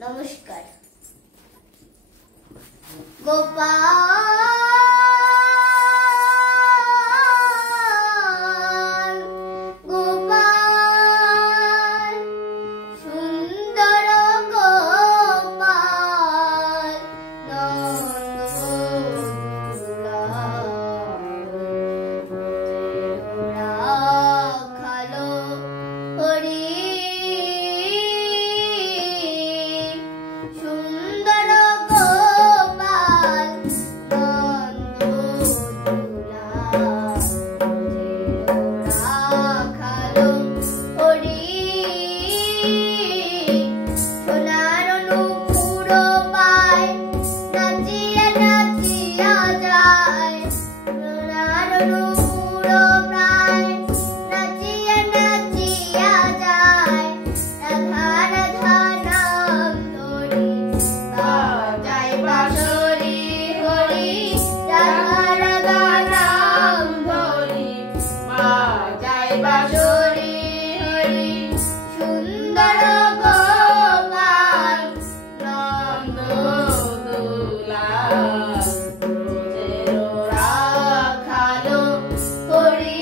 নমস্কার। গোপাল গোপাল সুন্দর গোপাল রাখালো হরি সুন্দর গোপাল রাখালো হরি সোনার নূপুর পায় নাচিয়া নাচিয়া যায় সোনার নূপুর পায় নাচিয়া নাচিয়া যায় রাধা রাধা নাম ধরি বাজায় বাঁশরি হরি রাধা রাধা নাম ধরি বাজায় বাঁশরি হরি সুন্দর গোপাল নন্দ দুলাল রোজের রাখালো হরি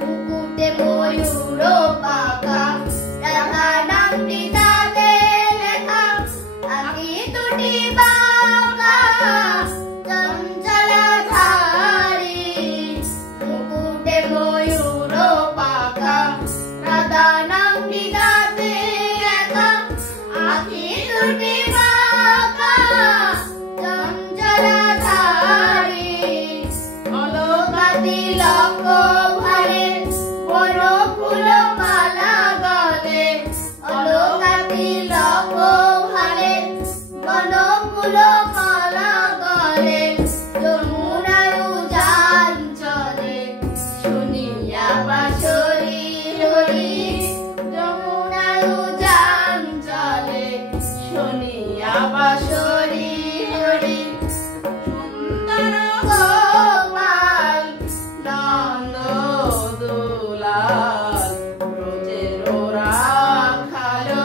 মুকুটে ময়ূর পাখা রাধা নামটি তাতে লেখা আঁখি দুটি বাঁকা চঞ্চলধারী মুকুটে ময়ূর পাখা রাধা নামটি তাতে লেখা আঁখি দুটি বাঁকা চঞ্চলধারী অলকা তিলক ভারে বড় ফুল মালা গলে অলকা তিলক ভারে বড় ফুল মালা গলে যমুনার উজান চলে শুনিয়া বাঁশরি হরি যমুনার উজান চলে শুনিয়া বাঁশরি হরি সুন্দর গোপাল নন্দ দুলাল রোজের রাখালো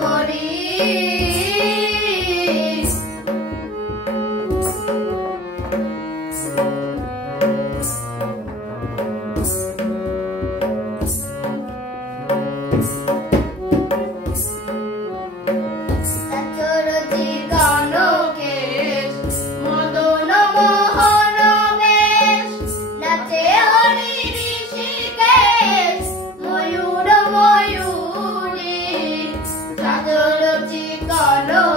হরি সচরজি গণকেশ মদন মোহন বেশ নাচে হরি ঋষিকেশ ময়ূর ময়ূরী সচরজি গণকেশ